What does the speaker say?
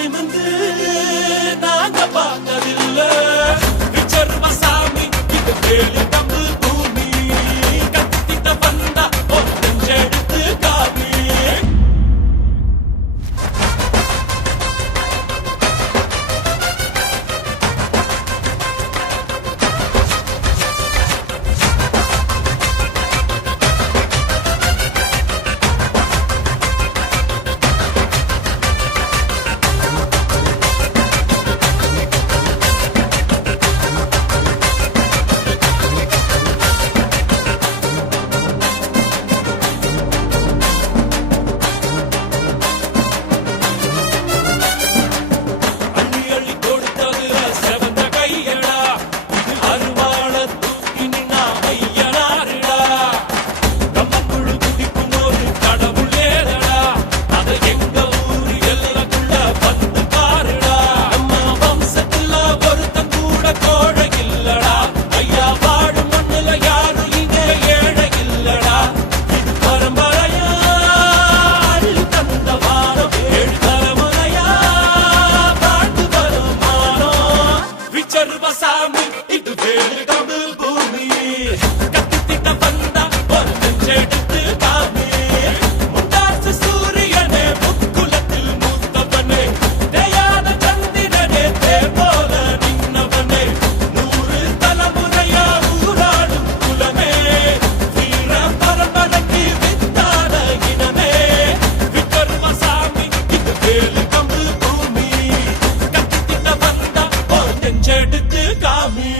நிமிந்து நாங்க பார்த்ததில்ல விச்சர்வசாமி இது வேலு கம்பு பூமி கத்திட்ட வந்தா ஒரு நெஞ்செடுத்து காமி இது வேலு கம்பு பூமி கத்திட்ட வந்தா ஒரு நெஞ்செடுத்து காமி முண்டாசு சூரியனே முக்குலத்தில் மூத்தவனே தேயாத சந்திரனே தேர்போல நின்னவனே 100 தலைமுறையா ஊராடும் குலமே வீர பரம்பரைக்கு வித்தான இனமே விக்கர்மசாமி இது வேலு கம்பு பூமி கத்திட்ட வந்தா ஒரு நெஞ்செடுத்து காமி